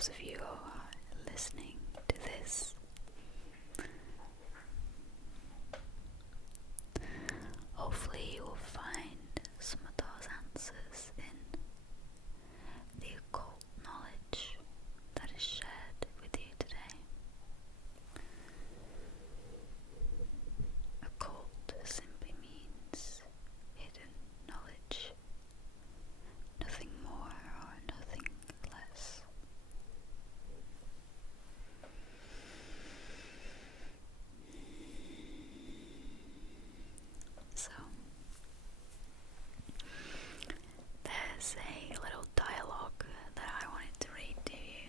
those of you who are listening to this. Hopefully you will find some of those answers in the occult knowledge that is shared with you today. Occult simply means hidden knowledge, nothing more or nothing less. So, there's a little dialogue that I wanted to read to you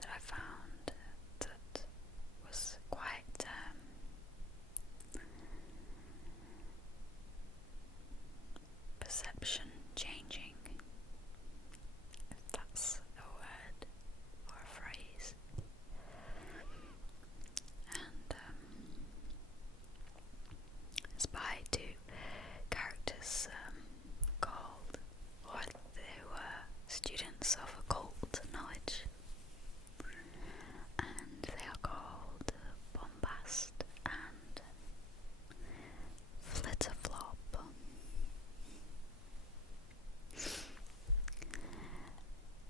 that I found that was quite perception changing, if that's a word or a phrase. And it's by two characters called, or they were students of occult knowledge, and they are called Bombast and Flitterflop.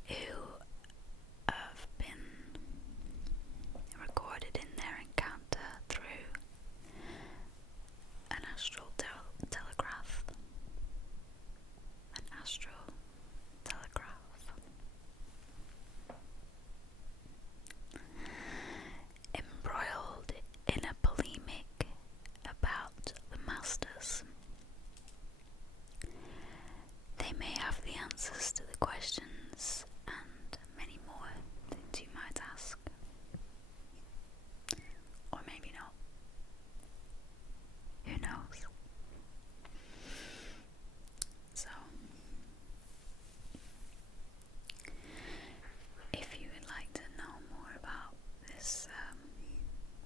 Who have been recorded in their encounter through an astral telegraph. An astral telegraph. Embroiled in a polemic about the masters. They may have the answers to the questions and many more that you might ask. Or maybe not. Who knows? So, if you would like to know more about this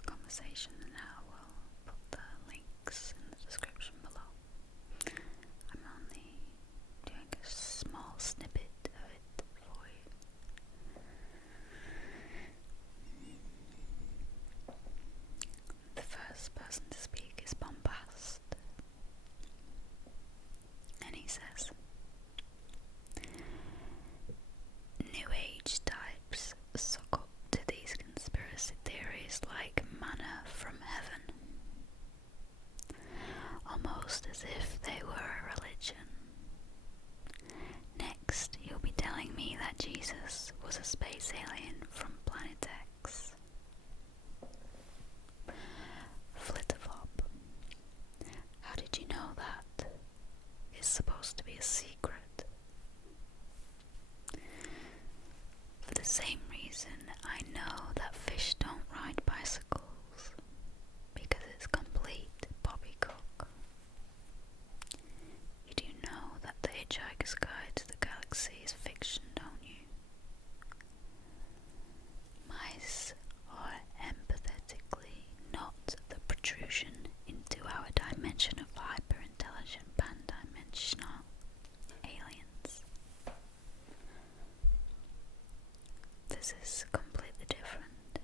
conversation, then I will put the links in the description below. I'm only doing a small snippet of it for you. The first person to speak is Bombast, and he says, New Age types suck up to these conspiracy theories like manna from heaven, almost as if they were a religion. Next, you'll be telling me that Jesus was a space alien from Planet X. Flitterflop, how did you know that? It's supposed to be a secret. For the same reason, I know that fish don't ride bicycles, because it's complete poppycock. You do know that The Hitchhiker's Guide to the Galaxy is fiction, don't you? Mice are empathetically not the protrusion into our dimension of hyper-intelligent pan-dimensional aliens. This is completely different.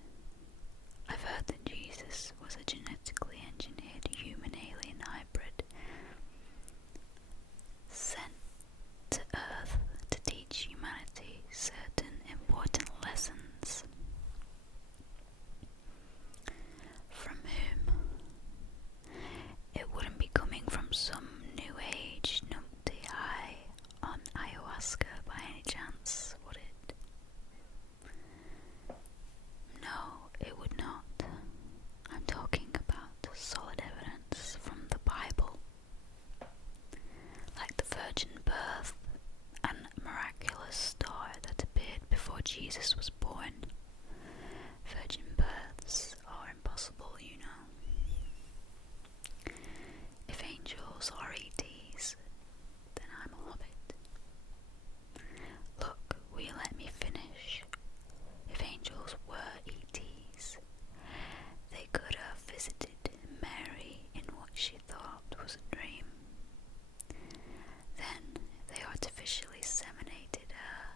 I've heard that Jesus was a genetically engineered human-alien hybrid sent to Earth to teach humanity certain important lessons. From whom? It wouldn't be coming from some new age numpty high on ayahuasca by any chance, would it? No, it would not. I'm talking about solid evidence from the Bible, like the virgin birth and miraculous star that appeared before Jesus was born. Virgin births are impossible, you know. If angels are ETs, then I'm a hobbit. Look, will you let me finish? If angels were ETs, they could have visited Mary in what she thought was a dream. Then they artificially inseminated her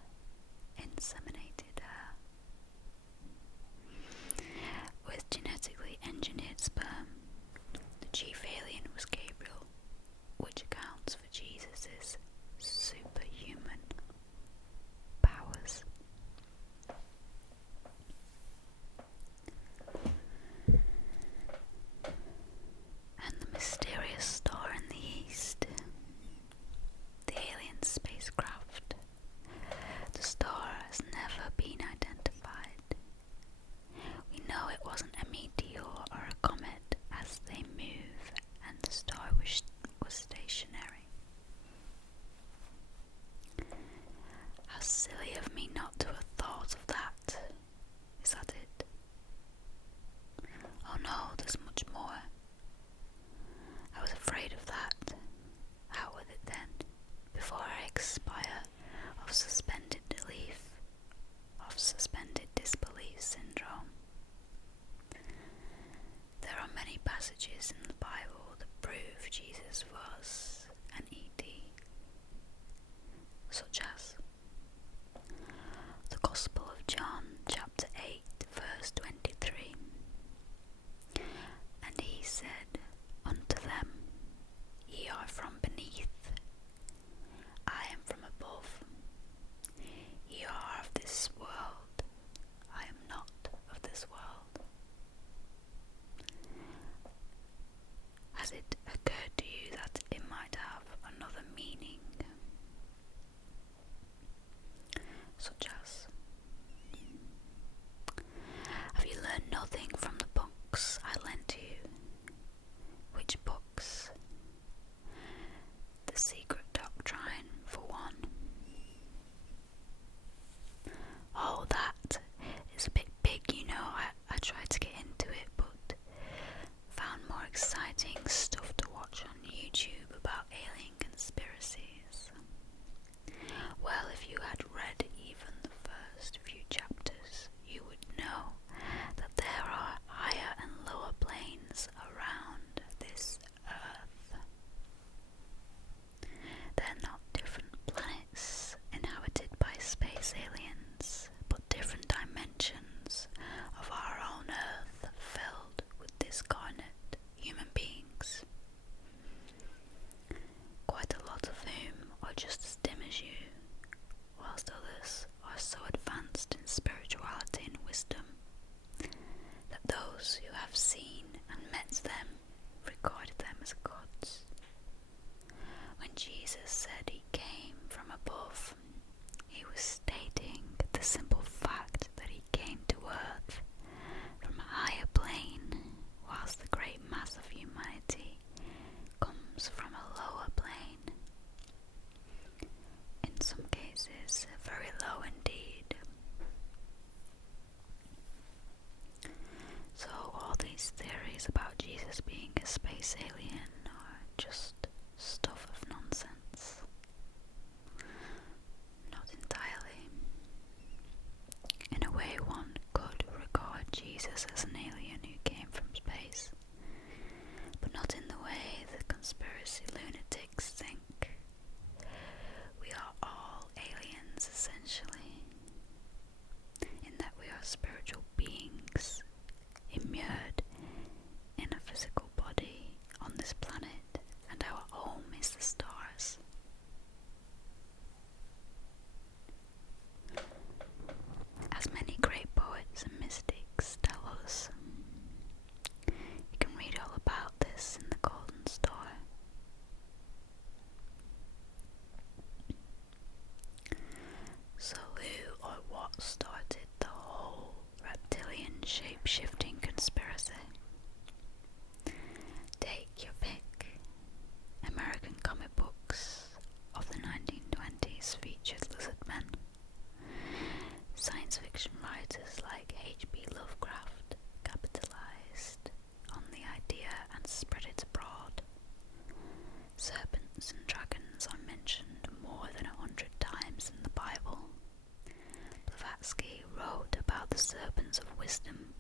Blavatsky wrote about the serpents of wisdom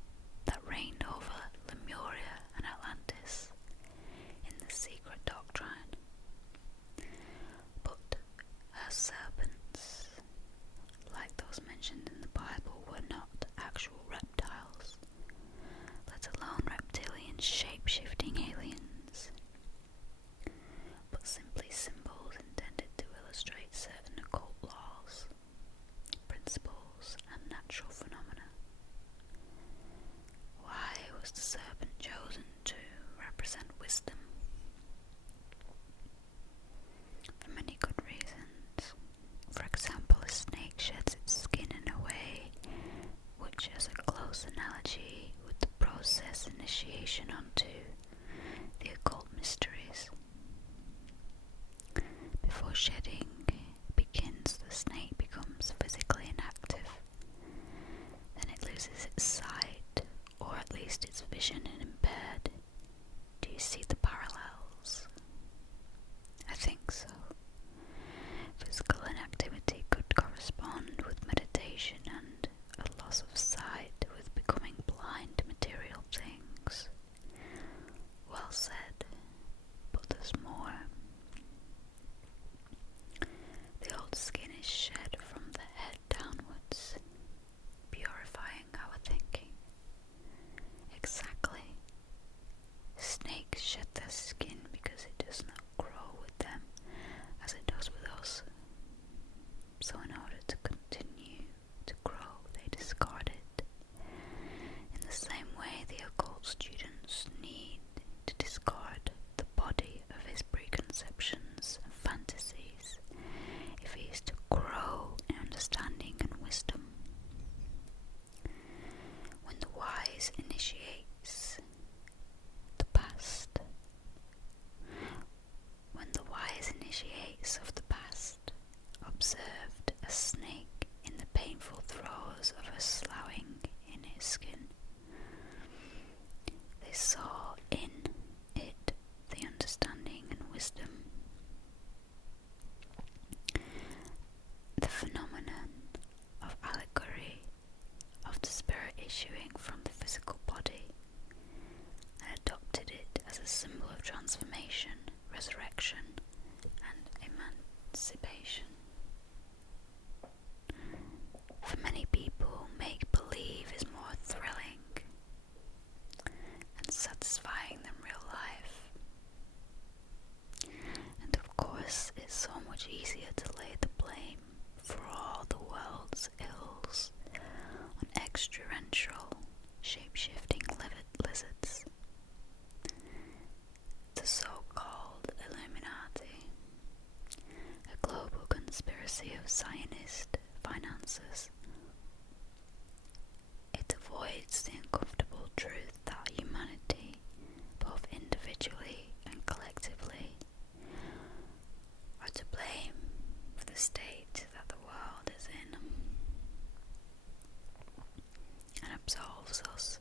that reigned over Lemuria and Atlantis in The Secret Doctrine. But her serpents, like those mentioned in the Bible, were not actual reptiles, let alone reptilian shape-shifting aliens, but simply symbols intended to illustrate certain occult laws, principles, and natural phenomena. Why was the serpent chosen to represent wisdom? For many good reasons. For example, a snake sheds its skin in a way which has a close analogy with the process initiation onto the occult mysteries. Before shedding begins, the snake becomes physically inactive. Then it loses its sight, or at least its vision is impaired. Do you see the parallels? I think so. Physical inactivity could correspond with meditation, and a loss of sight with becoming blind to material things. Well said, but there's more. The old skin is shed from the head downwards, purifying our thinking. Exactly. Snakes shed their skin because it does not grow with them as it does with us. So in order to continue to grow, they discard it. In the same way, the occult students need to discard the body of his preconceptions and fantasies if he is to grow in understanding and wisdom. When the wise initiates the past, of the past observed a snake in the painful throes of a sloughing in his skin, they saw in it the understanding and wisdom. The phenomenon of allegory of the spirit issuing from the physical body, and adopted it as a symbol of transformation, resurrection, and emancipation. For many people, make-believe is more thrilling and satisfying than real life. And of course, it's so much easier to lay the blame for all the world's ills on extraterrestrial, shape-shifting lizards, the so-called Illuminati, a global conspiracy of Zionist finances. It avoids the uncomfortable truth that humanity, both individually and collectively, are to blame for the state that the world is in, and absolves us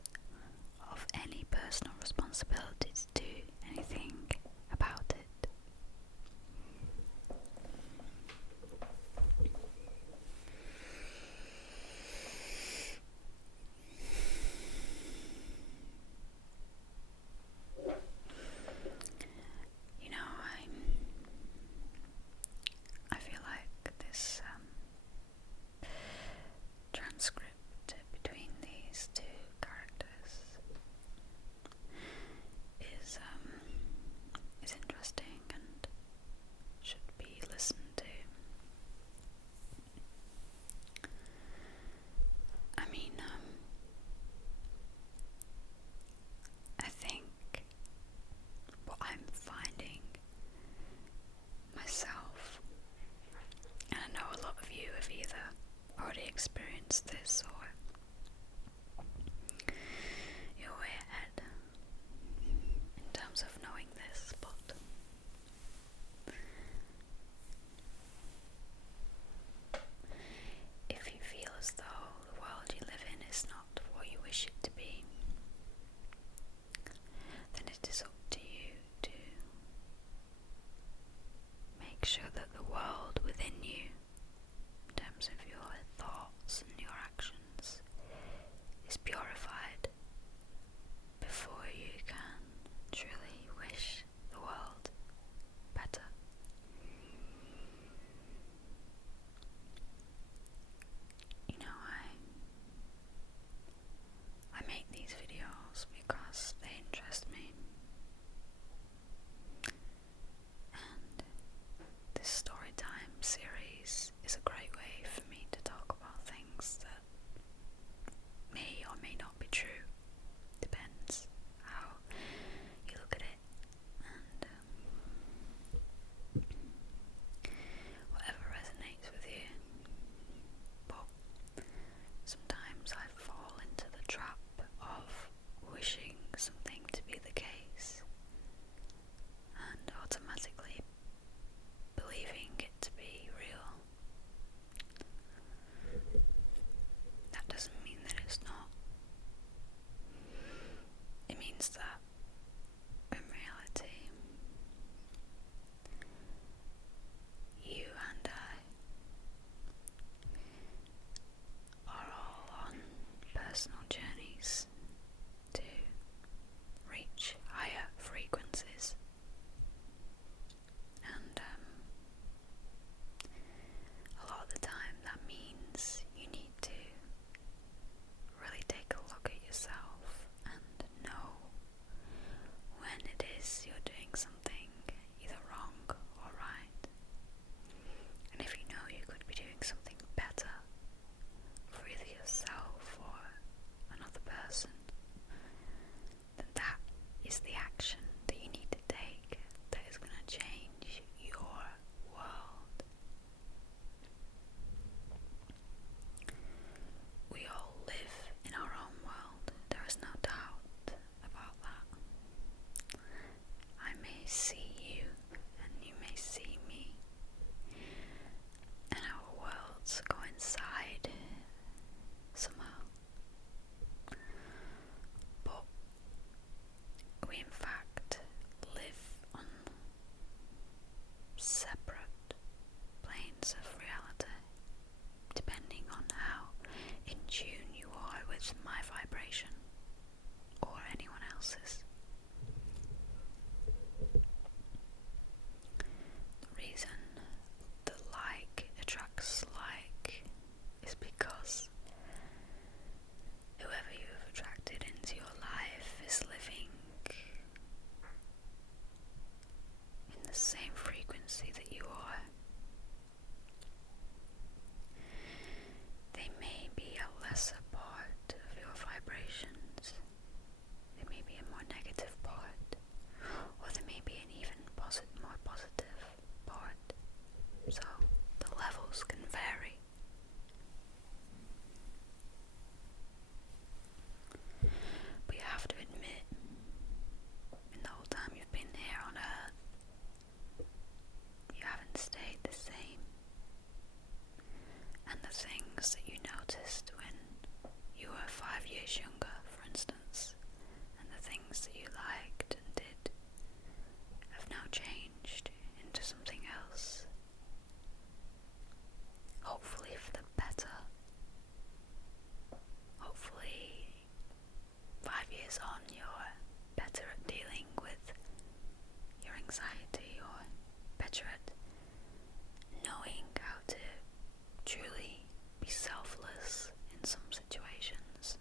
of any personal responsibility to do anything about it. You know, I feel like this transcript between these two characters is interesting and should be listened to. I mean, I think what I'm finding myself, and I know a lot of you have either already experienced this or you're way ahead in terms of knowing this, but if you feel as though the world you live in is not what you wish it to be, then it is up to you to make sure that the world within you, in terms of your thoughts and your personal journeys to reach higher frequencies. And a lot of the time that means you need to really take a look at yourself and know when it is you're doing something either wrong or right. And if you know you could be doing something better for either yourself or another person, then that is the action that you need to take that is going to change your world. We all live in our own world, there is no doubt about that. I may see you and you may see me, and our worlds coincide somehow. But we in fact live on separate planes of reality, depending on how in tune you are with my vibration or anyone else's. The reason that like attracts like is because whoever you've attracted into your life is living in the same frequency that you are. They may be a lesser part of your vibrations, they may be a more negative part, or they may be an even more positive part, so the levels can vary. But you have to admit, in the whole time you've been here on Earth, you haven't stayed the same. And the things that you noticed when you were 5 years younger, for instance, and the things that you liked and did have now changed into something else. Hopefully for the better. Hopefully 5 years on you're better at dealing with your anxiety, or better at knowing how to truly be selfless in some situations.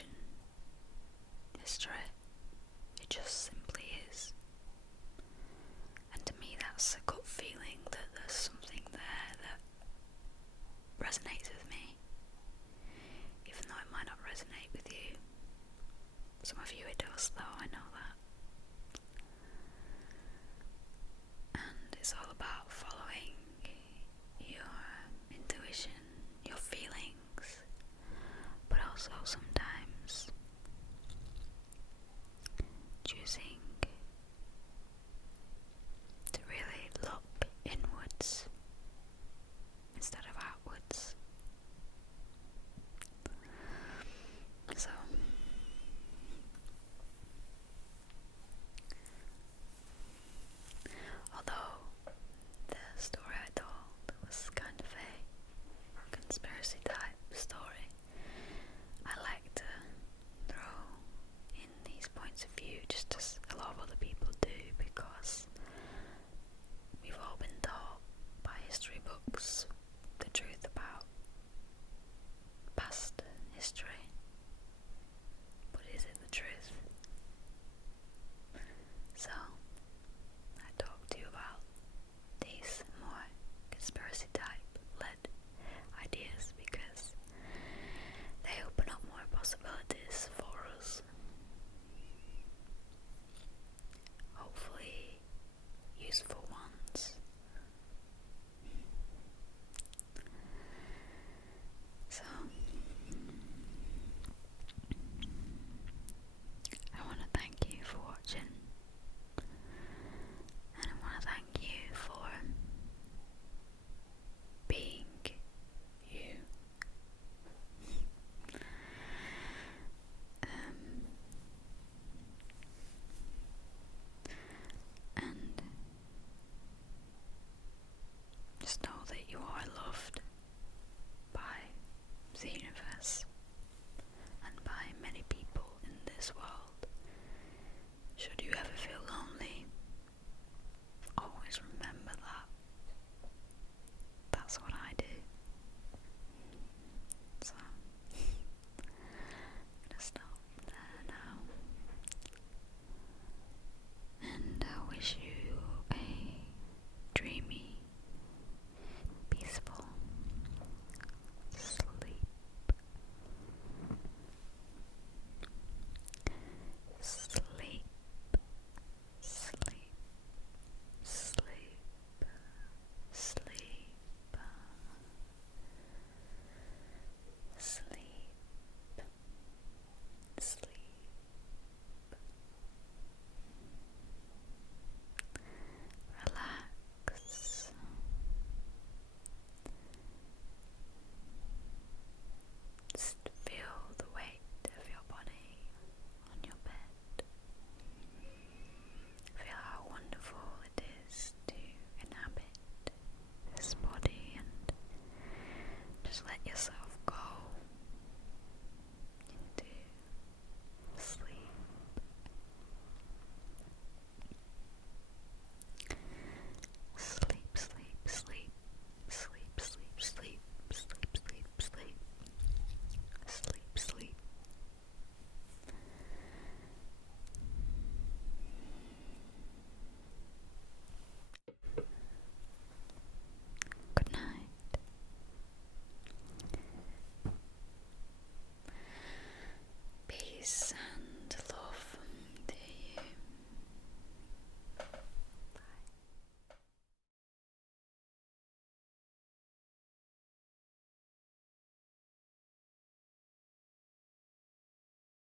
evolution history. It just simply is. And to me that's a gut feeling that there's something there that resonates with me, even though it might not resonate with you. Some of you it does though, I know that. And it's all about following your intuition, your feelings, but also sometimes